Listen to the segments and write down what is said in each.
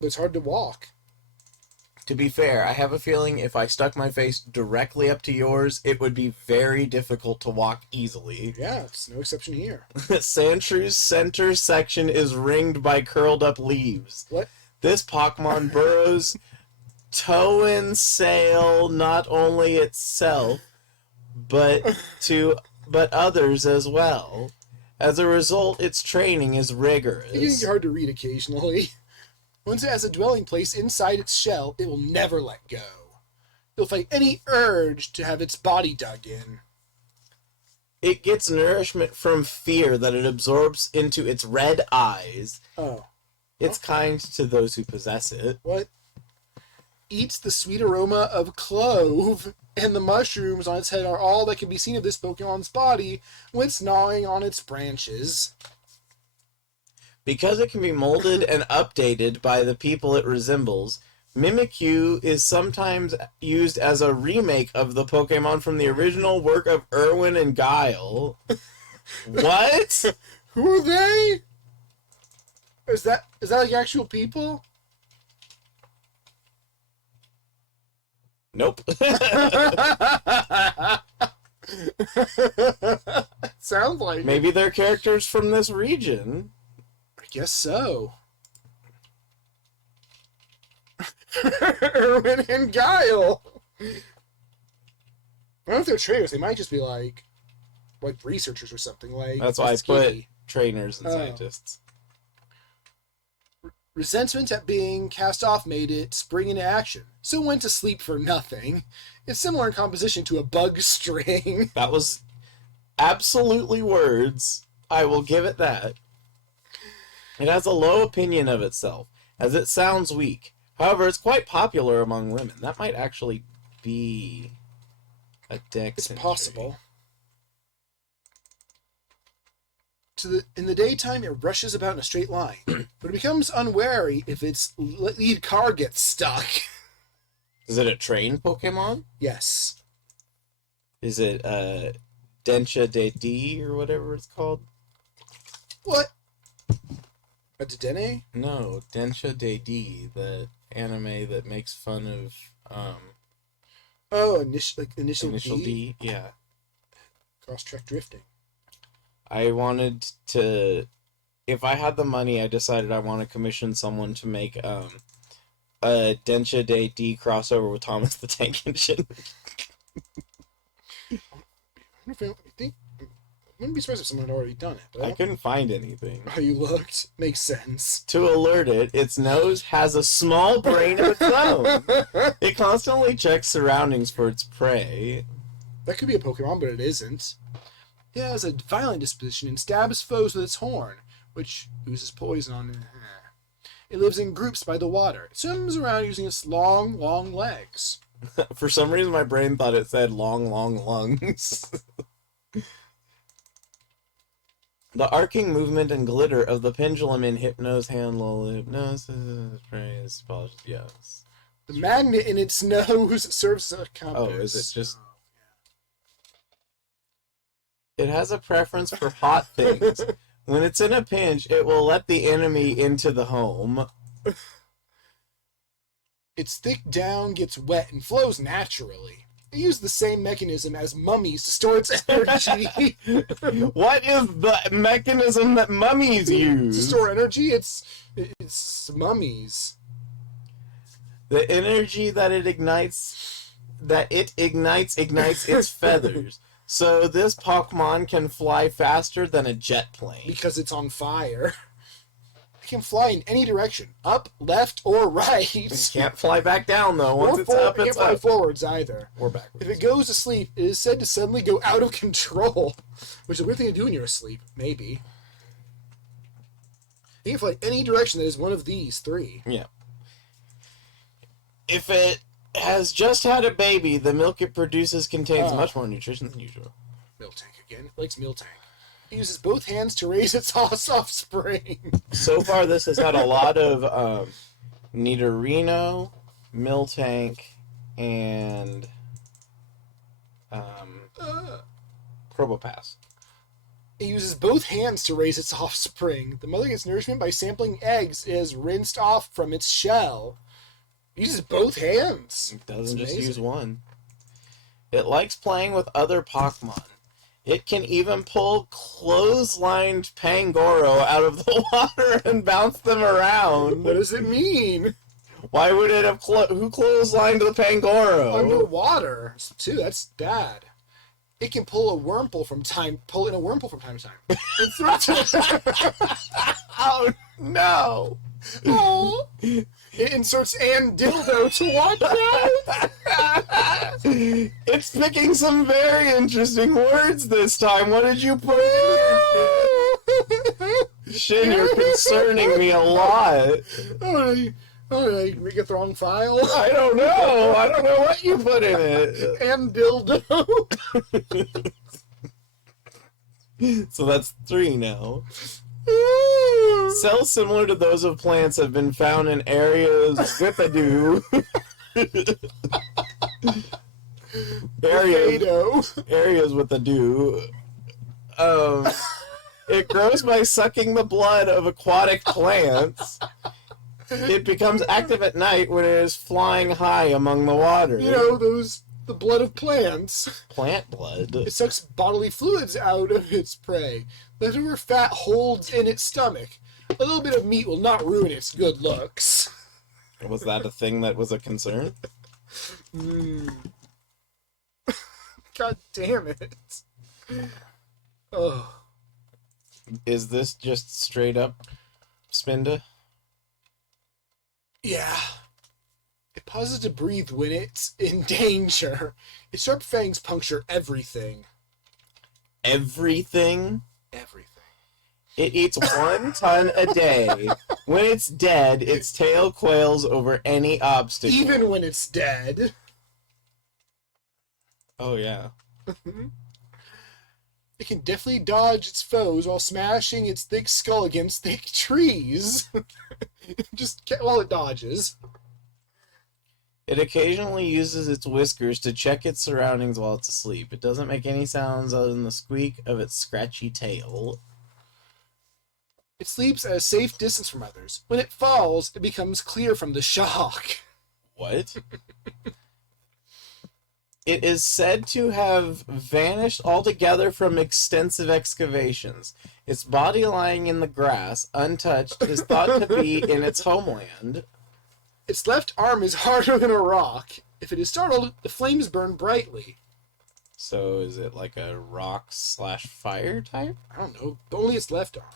but it's hard to walk. To be fair, I have a feeling if I stuck my face directly up to yours, it would be very difficult to walk easily. Yeah, it's no exception here. Sandshrew's center section is ringed by curled up leaves. What? This Pokemon burrows toe and sail not only itself, but others as well. As a result, its training is rigorous. It's hard to read occasionally. Once it has a dwelling place inside its shell, it will never let go. It'll fight any urge to have its body dug in. It gets nourishment from fear that it absorbs into its red eyes. Oh. It's kind to those who possess it. What? Eats the sweet aroma of clove, and the mushrooms on its head are all that can be seen of this Pokemon's body when it's gnawing on its branches. Because it can be molded and updated by the people it resembles, Mimikyu is sometimes used as a remake of the Pokemon from the original work of Irwin and Guile. What? Who are they? Is that like actual people? Nope. Sounds like Maybe they're characters from this region. I guess so. Irwin and Guile. I don't know if they're trainers. They might just be like researchers or something. Like that's why I put trainers and scientists. Resentment at being cast off made it spring into action, so went to sleep for nothing. It's similar in composition to a bug string. That was absolutely words. I will give it that. It has a low opinion of itself, as it sounds weak. However, it's quite popular among women. That might actually be a dex. It's possible. In the daytime, it rushes about in a straight line, but it becomes unwary if its lead car gets stuck. Is it a trained Pokemon? Yes. Is it Densha De D or whatever it's called? What? A Dedenne? No, Densha De D, the anime that makes fun of initial D? D? Yeah. Cross-track drifting. I wanted to... If I had the money, I decided I want to commission someone to make a Densha De D crossover with Thomas the Tank Engine. I wouldn't be surprised if someone had already done it. But I couldn't find anything. Oh, you looked? Makes sense. To alert it, its nose has a small brain of its own. It constantly checks surroundings for its prey. That could be a Pokemon, but it isn't. It has a violent disposition and stabs foes with its horn, which oozes poison on it. It lives in groups by the water. It swims around using its long, long legs. For some reason, my brain thought it said long, long lungs. The arcing movement and glitter of the pendulum in Hypno's hand lull hypnosis praise polished. Yes. The magnet in its nose serves as a compass. Oh, is it just? It has a preference for hot things. When it's in a pinch, it will let the enemy into the home. Its thick down gets wet and flows naturally. It uses the same mechanism as mummies to store its energy. What is the mechanism that mummies use? To store energy? It's mummies. The energy that it ignites its feathers. So this Pokemon can fly faster than a jet plane. Because it's on fire. It can fly in any direction. Up, left, or right. It can't fly back down, though. Once it's up, it's up. It can't fly up. forwards either. Or backwards. If it goes to sleep, it is said to suddenly go out of control. Which is a weird thing to do when you're asleep. Maybe. You can fly any direction that is one of these three. Yeah. If it has just had a baby, the milk it produces contains much more nutrition than usual. Miltank again. It likes Miltank. It uses both hands to raise its offspring. So far, this has had a lot of Nidorino, Miltank, and Probopass. It uses both hands to raise its offspring. The mother gets nourishment by sampling eggs it has rinsed off from its shell. It uses both hands. It doesn't just use one. It likes playing with other Pokemon. It can even pull clotheslined Pangoro out of the water and bounce them around. What does it mean? Why would it have who clotheslined the Pangoro? Underwater, too. That's bad. It can pull in a wormhole from time to time. Oh no! Oh. It inserts and dildo to watch out. It's picking some very interesting words this time. What did you put in? Shin, you're concerning me a lot. Oh, did we get the wrong file? I don't know. I don't know what you put in it. And dildo. So that's 3 now. Cells similar to those of plants have been found in areas with a dew. areas with a dew. It grows by sucking the blood of aquatic plants. It becomes active at night when it is flying high among the water. You know, the blood of plants. Plant blood? It sucks bodily fluids out of its prey. Leftover fat holds in its stomach. A little bit of meat will not ruin its good looks. Was that a thing that was a concern? God damn it. Oh. Is this just straight up Spinda? Yeah. It pauses to breathe when it's in danger. Its sharp fangs puncture everything. Everything? Everything. It eats 1 ton a day. When it's dead, its tail coils over any obstacle. Even when it's dead. Oh, yeah. It can deftly dodge its foes while smashing its thick skull against thick trees. Just while it dodges. It occasionally uses its whiskers to check its surroundings while it's asleep. It doesn't make any sounds other than the squeak of its scratchy tail. It sleeps at a safe distance from others. When it falls, it becomes clear from the shock. What? It is said to have vanished altogether from extensive excavations. Its body lying in the grass, untouched, is thought to be in its homeland. Its left arm is harder than a rock. If it is startled, the flames burn brightly. So is it like a rock/fire type? I don't know. Only its left arm.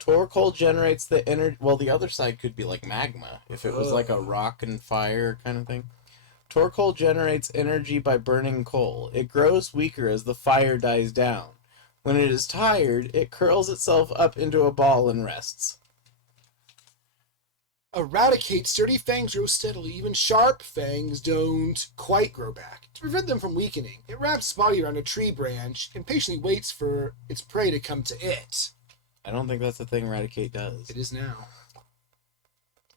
Torkoal generates the energy. Well, the other side could be like magma, if it was like a rock and fire kind of thing. Torkoal generates energy by burning coal. It grows weaker as the fire dies down. When it is tired, it curls itself up into a ball and rests. Eradicate sturdy fangs grow steadily. Even sharp fangs don't quite grow back. To prevent them from weakening, it wraps its body around a tree branch and patiently waits for its prey to come to it. I don't think that's the thing Eradicate does. It is now.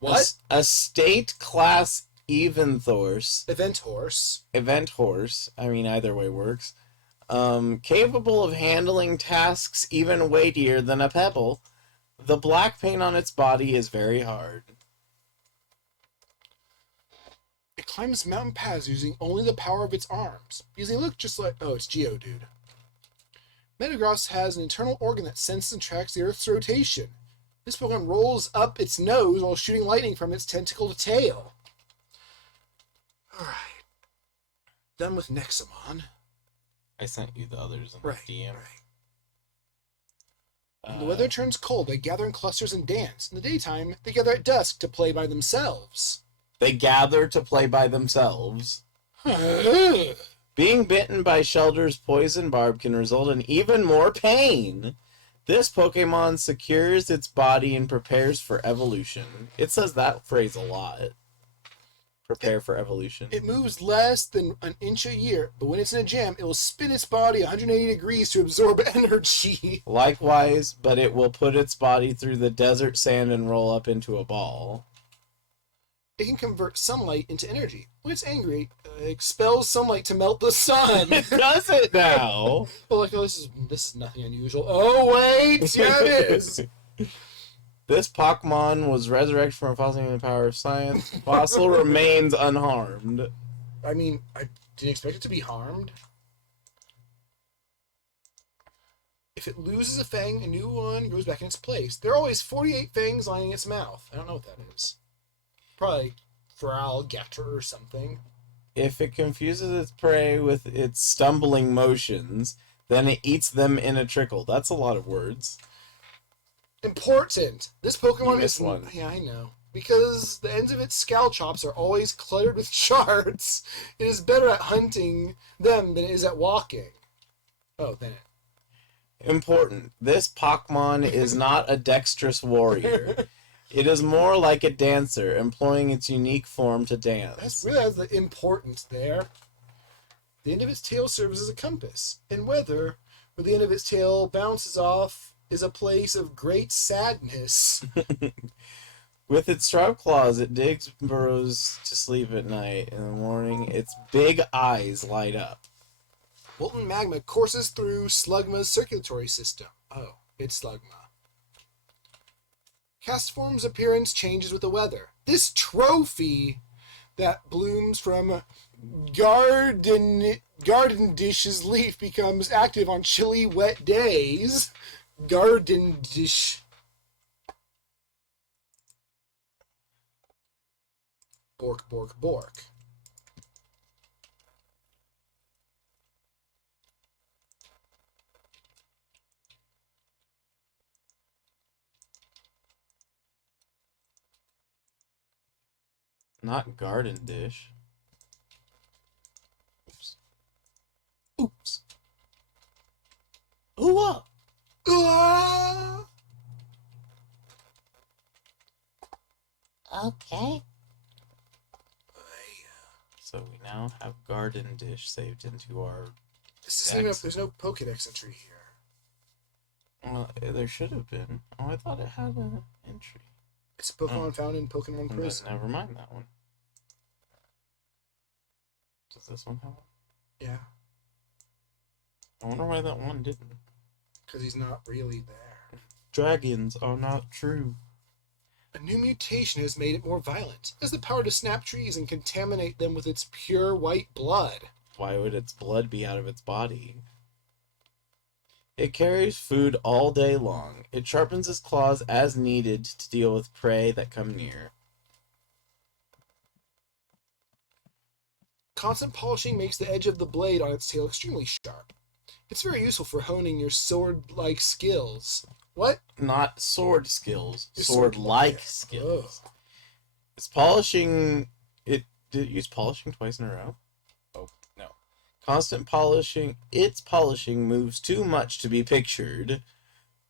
What? A state class Event horse. Event horse. I mean, either way works. Capable of handling tasks even weightier than a pebble. The black paint on its body is very hard. It climbs mountain paths using only the power of its arms. Because they look just like... Oh, it's Geodude. Metagross has an internal organ that senses and tracks the Earth's rotation. This Pokemon rolls up its nose while shooting lightning from its tentacled tail. Alright. Done with Nexamon. I sent you the others in the DM. When the weather turns cold, they gather in clusters and dance. In the daytime, they gather at dusk to play by themselves. They gather to play by themselves. Being bitten by Shelter's poison barb can result in even more pain. This Pokemon secures its body and prepares for evolution. It says that phrase a lot. Prepare for evolution. It moves less than an inch a year, but when it's in a jam, it will spin its body 180 degrees to absorb energy. Likewise, but it will put its body through the desert sand and roll up into a ball. It can convert sunlight into energy. When it's angry, it expels sunlight to melt the sun. It does it now. Well, like, oh, this is nothing unusual. Oh wait, yeah, it is. This Pokemon was resurrected from a fossil in the power of science. Fossil remains unharmed. I mean, I didn't expect it to be harmed. If it loses a fang, a new one goes back in its place. There are always 48 fangs lining its mouth. I don't know what that is. Probably Getter or something. If it confuses its prey with its stumbling motions, then it eats them in a trickle. That's a lot of words. Important. This Pokemon You missed one. Yeah, I know. Because the ends of its Scalchops are always cluttered with shards. It is better at hunting them than it is at walking. Oh, then it. Important. This Pokemon is not a dexterous warrior. It is more like a dancer, employing its unique form to dance. That's really has the importance there. The end of its tail serves as a compass, and weather, where the end of its tail bounces off, is a place of great sadness. With its sharp claws, it digs burrows to sleep at night. In the morning, its big eyes light up. Molten magma courses through Slugma's circulatory system. Oh, it's Slugma. Castform's appearance changes with the weather. This trophy that blooms from garden dish's leaf becomes active on chilly, wet days. Garden dish. Bork, bork, bork. Not garden dish. Oops. Oops. Ooh, Ah! Okay. So we now have garden dish saved into our... This isn't even, there's no Pokedex entry here. Well, there should have been. Oh, I thought it had an entry. It's a Pokemon found in Pokemon Then Prison. never mind that one. Does this one have one? Yeah, I wonder why that one didn't. because he's not really there. Dragons are not true. A new mutation has made it more violent. It has the power to snap trees and contaminate them with its pure white blood. Why would its blood be out of its body? It carries food all day long. It sharpens its claws as needed to deal with prey that come near. Constant polishing makes the edge of the blade on its tail extremely sharp. It's very useful for honing your sword-like skills. What? Not sword skills. Your Sword-like sword- skills. It's polishing... Did it use polishing twice in a row? Oh, no. Constant polishing... Its polishing moves too much to be pictured,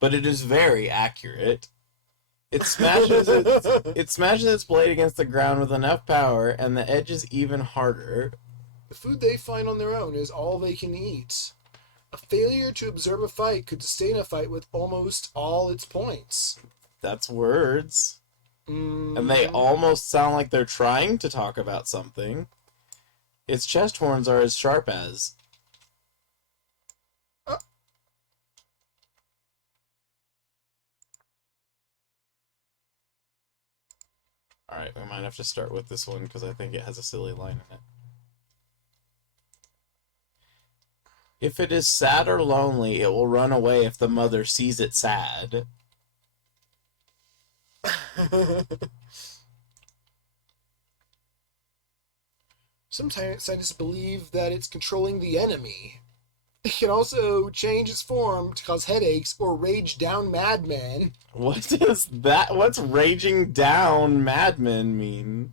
but it is very accurate. It smashes its blade against the ground with enough power, and the edge is even harder. The food they find on their own is all they can eat. A failure to observe a fight could sustain a fight with almost all its points. That's words. And they almost sound like they're trying to talk about something. Its chest horns are as sharp as... Alright, we might have to start with this one because I think it has a silly line in it. If it is sad or lonely, it will run away if the mother sees it sad. Sometimes scientists believe that it's controlling the enemy. It can also change its form to cause headaches or rage down madmen. What is that? What's raging down madmen mean?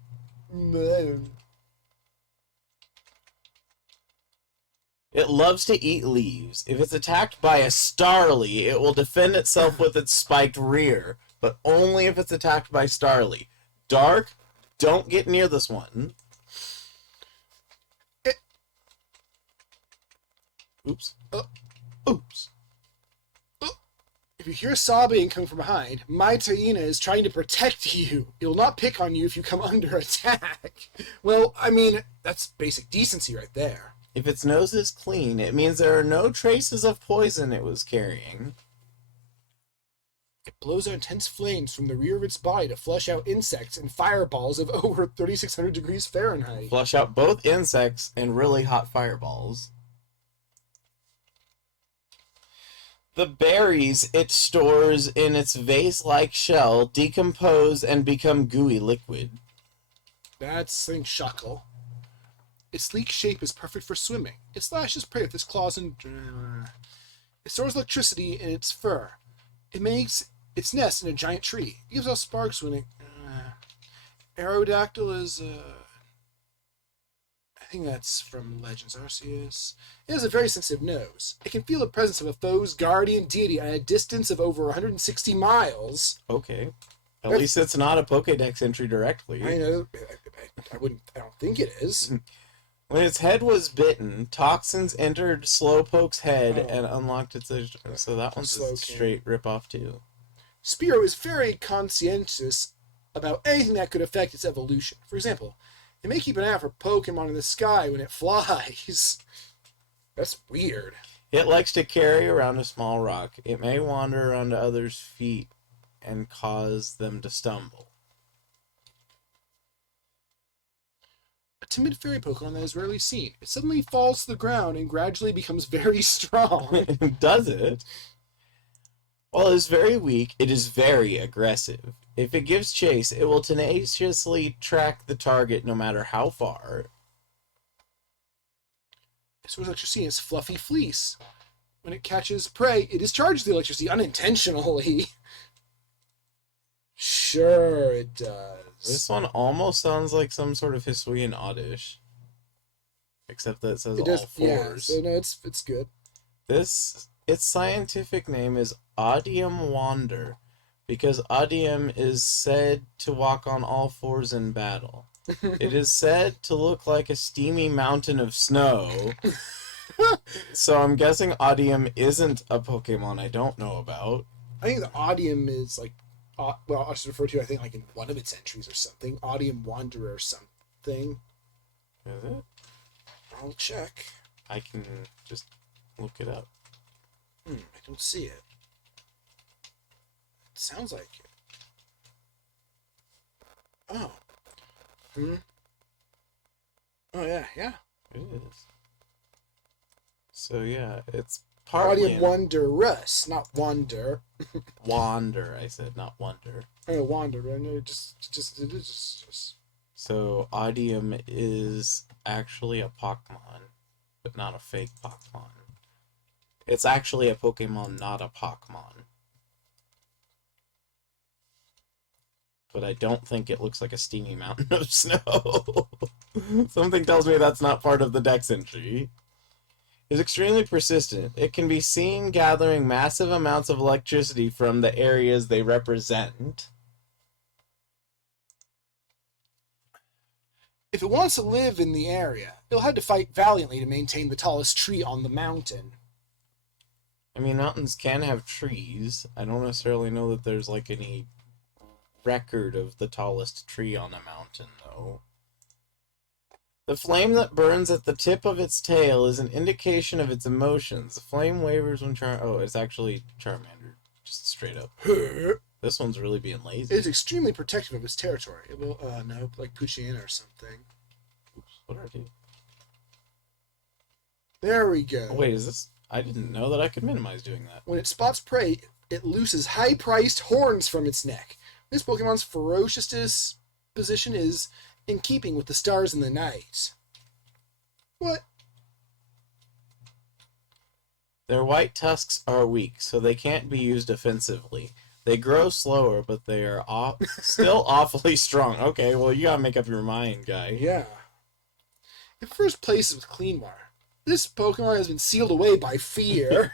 It loves to eat leaves. If it's attacked by a Starly, it will defend itself with its spiked rear, but only if it's attacked by Starly. Dark, don't get near this one. Oops. Oops. If you hear sobbing coming from behind, my Taina is trying to protect you. It will not pick on you if you come under attack. Well, I mean, that's basic decency right there. If its nose is clean, it means there are no traces of poison it was carrying. It blows out intense flames from the rear of its body to flush out insects and fireballs of over 3,600 degrees Fahrenheit. Flush out both insects and really hot fireballs. The berries it stores in its vase-like shell decompose and become gooey liquid. That's thing Shuckle. Its sleek shape is perfect for swimming. It slashes prey with its claws and... It stores electricity in its fur. It makes its nest in a giant tree. It gives off sparks when it... Aerodactyl is... I think that's from Legends Arceus. It has a very sensitive nose. It can feel the presence of a foe's guardian deity at a distance of over 160 miles. Okay. At least it's not a Pokédex entry directly. I know. I don't think it is. When its head was bitten, toxins entered Slowpoke's head and unlocked its... So that one's a straight ripoff too. Spearow is very conscientious about anything that could affect its evolution. For example, it may keep an eye out for Pokemon in the sky when it flies. That's weird. It likes to carry around a small rock. It may wander around others' feet and cause them to stumble. A timid fairy Pokemon that is rarely seen. It suddenly falls to the ground and gradually becomes very strong. Does it? While it is very weak, it is very aggressive. If it gives chase, it will tenaciously track the target no matter how far. It stores electricity in its fluffy fleece. When it catches prey, it discharges the electricity unintentionally. Sure, it does. This one almost sounds like some sort of Hisuian Oddish. Except that it says all fours. Yeah, so no, it's good. Its scientific name is Odium Wander, because Odium is said to walk on all fours in battle. It is said to look like a steamy mountain of snow. So I'm guessing Odium isn't a Pokemon I don't know about. I think the Odium is like, well, I should refer to, I think, like in one of its entries or something. Odium Wanderer or something. Is it? I'll check. I can just look it up. I don't see it. It sounds like it. Oh. Oh, yeah. It is. So, yeah, it's partly... Odium Wanderous, not Wander. Wander, I said, not Wonder. I know Wander, but I know it is just... So, Odium is actually a Pokemon, but not a fake Pokemon. It's actually a Pokemon, not a Pokemon. But I don't think it looks like a steamy mountain of snow. Something tells me that's not part of the Dex entry. It's extremely persistent. It can be seen gathering massive amounts of electricity from the areas they represent. If it wants to live in the area, it'll have to fight valiantly to maintain the tallest tree on the mountain. I mean, mountains can have trees. I don't necessarily know that there's, like, any record of the tallest tree on a mountain, though. The flame that burns at the tip of its tail is an indication of its emotions. The flame wavers when Oh, it's actually Charmander. Just straight up. This one's really being lazy. It is extremely protective of its territory. It will, no, like Poochyena or something. Oops, what did I do? There we go. Oh, wait, is this... I didn't know that I could minimize doing that. When it spots prey, it looses high-priced horns from its neck. This Pokemon's ferocious disposition is in keeping with the stars in the night. What? Their white tusks are weak, so they can't be used offensively. They grow slower, but they are still awfully strong. Okay, well, you gotta make up your mind, guy. Yeah. In first place is with Cleanwar. This Pokemon has been sealed away by fear.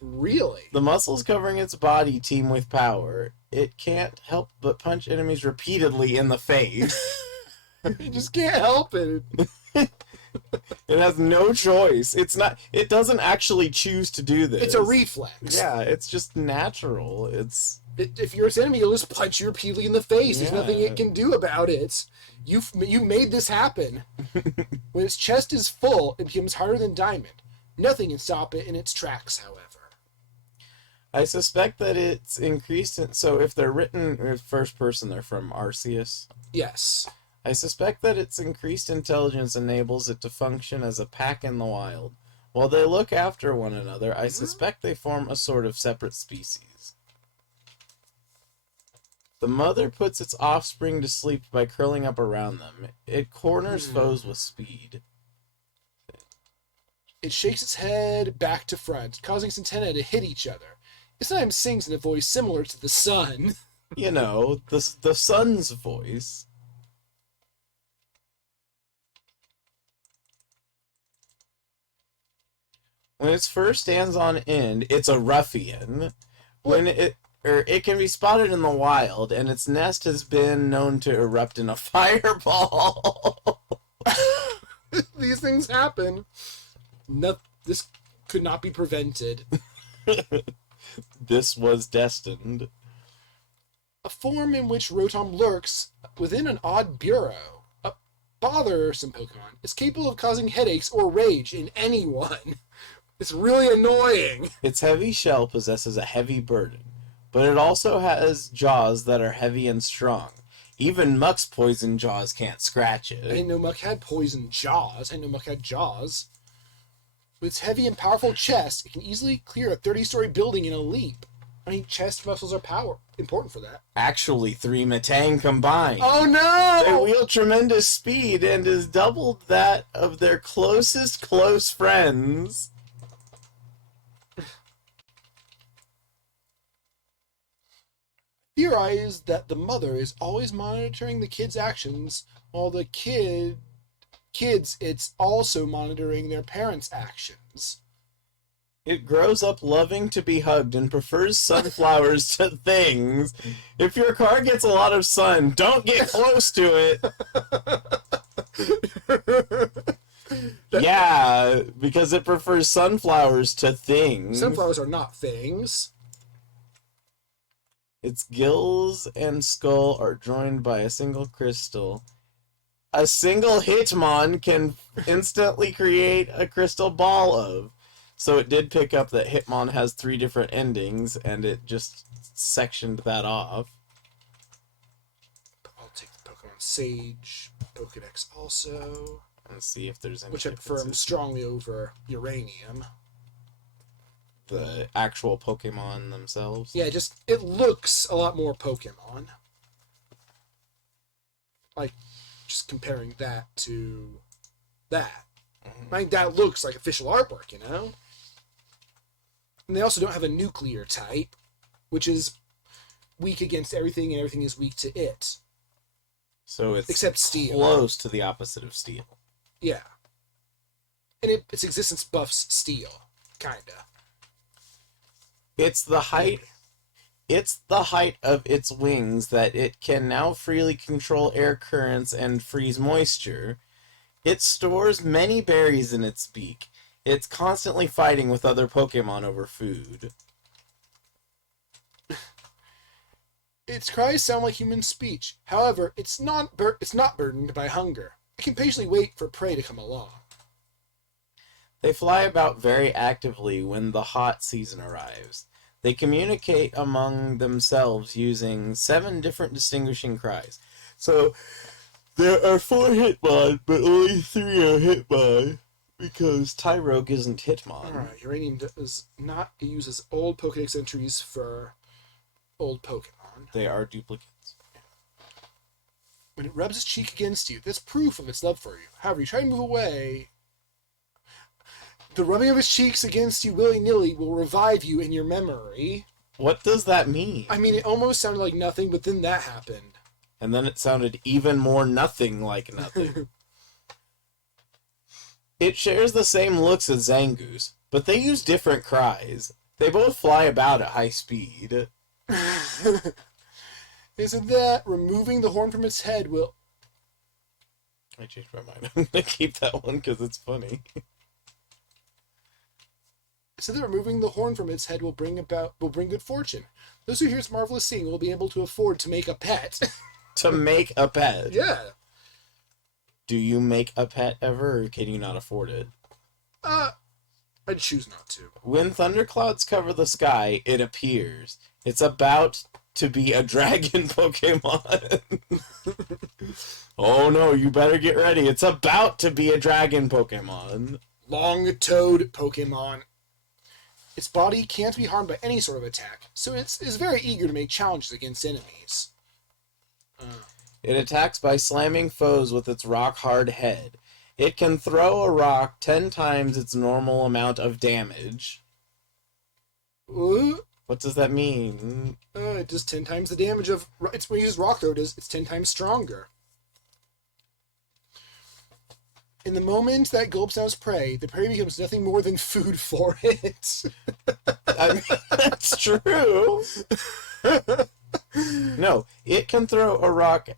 Really? The muscles covering its body teem with power. It can't help but punch enemies repeatedly in the face. You just can't help it. It has no choice. It doesn't actually choose to do this. It's a reflex. Yeah, it's just natural. If you're its enemy, you'll just punch you repeatedly in the face. There's nothing it can do about it. You made this happen. When its chest is full, it becomes harder than diamond. Nothing can stop it in its tracks, however. I suspect that it's increased so if they're written in first person, they're from Arceus. Yes. I suspect that its increased intelligence enables it to function as a pack in the wild. While they look after one another, I suspect they form a sort of separate species. The mother puts its offspring to sleep by curling up around them. It corners foes with speed. It shakes its head back to front, causing its antennae to hit each other. It sometimes sings in a voice similar to the sun. You know, the sun's voice. When its fur stands on end, it's a ruffian. It can be spotted in the wild, and its nest has been known to erupt in a fireball. These things happen. This could not be prevented. This was destined. A form in which Rotom lurks within an odd burrow. A bothersome Pokemon is capable of causing headaches or rage in anyone. It's really annoying. Its heavy shell possesses a heavy burden, but it also has jaws that are heavy and strong. Even Muck's poison jaws can't scratch it. I didn't know Muck had poison jaws. I didn't know Muck had jaws. With its heavy and powerful chest, it can easily clear a 30-story building in a leap. I mean, chest muscles are important for that. Actually, 3 Metang combined. Oh no! They wield tremendous speed and is doubled that of their closest close friends. Theorize that the mother is always monitoring the kid's actions, while the kids, it's also monitoring their parents' actions. It grows up loving to be hugged and prefers sunflowers to things. If your car gets a lot of sun, don't get close to it. Yeah, because it prefers sunflowers to things. Sunflowers are not things. Its gills and skull are joined by a single crystal. A single Hitmon can instantly create a crystal ball of. So it did pick up that Hitmon has 3 different endings, and it just sectioned that off. I'll take the Pokemon Sage, Pokedex also. And see if there's any which I prefer strongly over Uranium. The actual Pokemon themselves? Yeah, it looks a lot more Pokemon. Like, just comparing that to that. I mean, that looks like official artwork, you know? And they also don't have a nuclear type, which is weak against everything, and everything is weak to it. So it's except steel. Close to the opposite of steel. Yeah. And its existence buffs steel, kinda. It's the height of its wings that it can now freely control air currents and freeze moisture. It stores many berries in its beak. It's constantly fighting with other Pokemon over food. Its cries sound like human speech. However, it's not burdened by hunger. It can patiently wait for prey to come along. They fly about very actively when the hot season arrives. They communicate among themselves using 7 different distinguishing cries. So, there are 4 Hitmon, but only 3 are Hitmon, because Tyrogue isn't Hitmon. Alright, Uranium does not uses old Pokedex entries for old Pokemon. They are duplicates. When it rubs its cheek against you, that's proof of its love for you. However, you try to move away. The rubbing of its cheeks against you willy-nilly will revive you in your memory. What does that mean? I mean, it almost sounded like nothing, but then that happened. And then it sounded even more nothing like nothing. It shares the same looks as Zangoose, but they use different cries. They both fly about at high speed. Isn't that removing the horn from its head will... I changed my mind. I'm gonna keep that one because it's funny. So that removing the horn from its head will bring good fortune. Those who hear its marvelous singing will be able to afford to make a pet. To make a pet. Yeah. Do you make a pet ever, or can you not afford it? I'd choose not to. When thunderclouds cover the sky, it appears. It's about to be a dragon Pokemon. Oh no, you better get ready. It's about to be a dragon Pokemon. Long-toed Pokemon. Its body can't be harmed by any sort of attack, so it is very eager to make challenges against enemies. It attacks by slamming foes with its rock-hard head. It can throw a rock 10 times its normal amount of damage. What does that mean? It does 10 times the damage of... When you use Rock Throw, it's 10 times stronger. In the moment that gulps down its prey, the prey becomes nothing more than food for it. I mean, that's true. No, it can throw a rock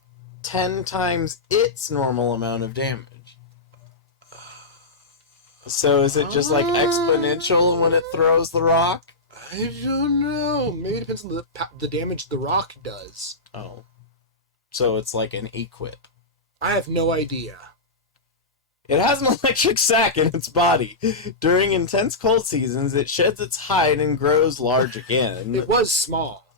10 times its normal amount of damage. So is it just like exponential when it throws the rock? I don't know. Maybe it depends on the damage the rock does. Oh. So it's like an equip. I have no idea. It has an electric sac in its body. During intense cold seasons, it sheds its hide and grows large again. It was small.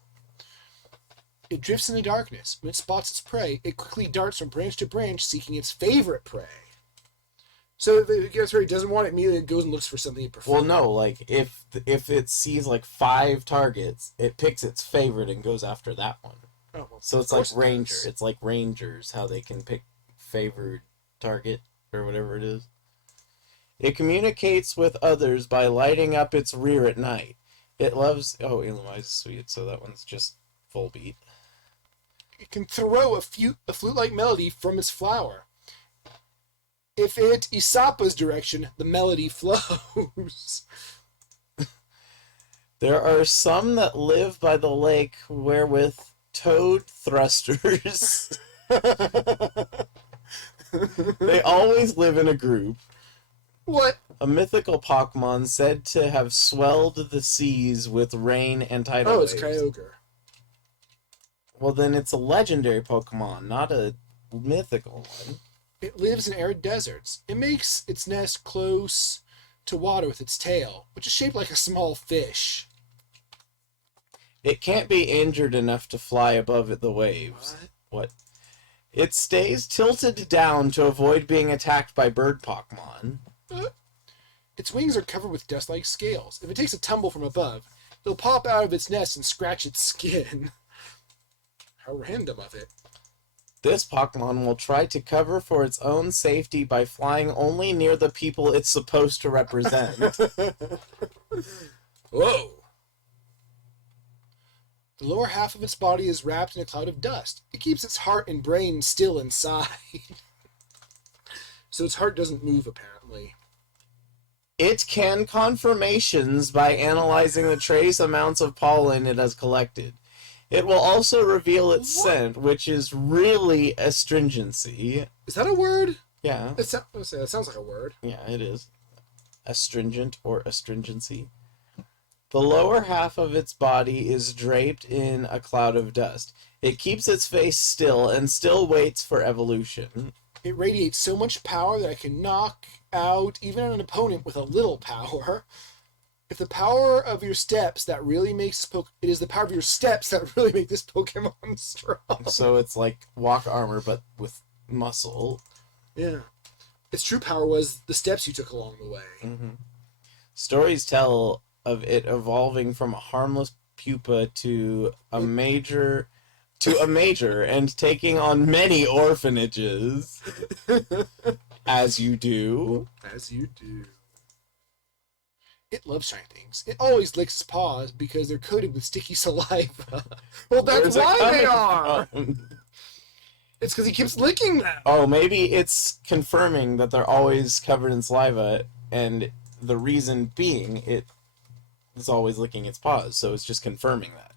It drifts in the darkness. When it spots its prey, it quickly darts from branch to branch, seeking its favorite prey. So if it gets where it doesn't want it, immediately it goes and looks for something it prefers. Well, no, like, if it sees, like, 5 targets, it picks its favorite and goes after that one. Oh, well, so it's like Ranger. It's like Rangers, how they can pick favored target, or whatever it is. It communicates with others by lighting up its rear at night. It loves... Oh, Elamai's sweet, so that one's just full beat. It can throw a flute-like melody from its flower. If it Isapa's direction, the melody flows. There are some that live by the lake wherewith toad thrusters. They always live in a group. What? A mythical Pokemon said to have swelled the seas with rain and tidal waves. Oh, it's Kyogre. Well, then it's a legendary Pokemon, not a mythical one. It lives in arid deserts. It makes its nest close to water with its tail, which is shaped like a small fish. It can't be injured enough to fly above the waves. What? It stays tilted down to avoid being attacked by bird Pokemon. Its wings are covered with dust-like scales. If it takes a tumble from above, it'll pop out of its nest and scratch its skin. How random of it. This Pokemon will try to cover for its own safety by flying only near the people it's supposed to represent. Whoa! The lower half of its body is wrapped in a cloud of dust. It keeps its heart and brain still inside. So its heart doesn't move, apparently. It can confirmations by analyzing the trace amounts of pollen it has collected. It will also reveal its scent, which is really astringency. Is that a word? Yeah. That sounds like a word. Yeah, it is. Astringent or astringency. The lower half of its body is draped in a cloud of dust. It keeps its face still and still waits for evolution. It radiates so much power that it can knock out even an opponent with a little power. If the power of your steps that really makes it is the power of your steps that really make this Pokemon strong. So it's like walk armor, but with muscle. Yeah. Its true power was the steps you took along the way. Mm-hmm. Stories tell of it evolving from a harmless pupa to a major and taking on many orphanages. As you do. As you do. It loves trying things. It always licks its paws because they're coated with sticky saliva. Well, that's why they are! It's because he keeps licking them! Oh, maybe it's confirming that they're always covered in saliva, and the reason being it is always licking its paws, so it's just confirming that.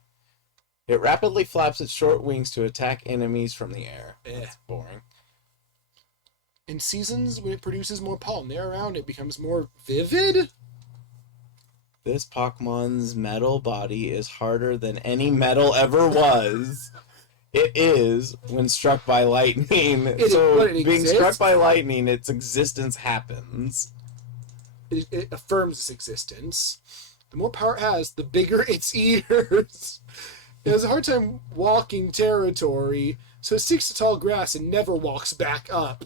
It rapidly flaps its short wings to attack enemies from the air. That's boring. In seasons when it produces more pollen, the air around it becomes more vivid. This Pokemon's metal body is harder than any metal ever was. It is when struck by lightning. It being exists? struck by lightning, its existence happens. It affirms its existence. The more power it has, the bigger its ears. It has a hard time walking territory, so it sticks to tall grass and never walks back up.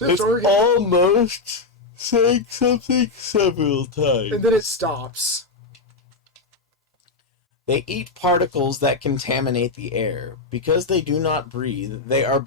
It's almost saying something several times. And then it stops. They eat particles that contaminate the air. Because they do not breathe, they are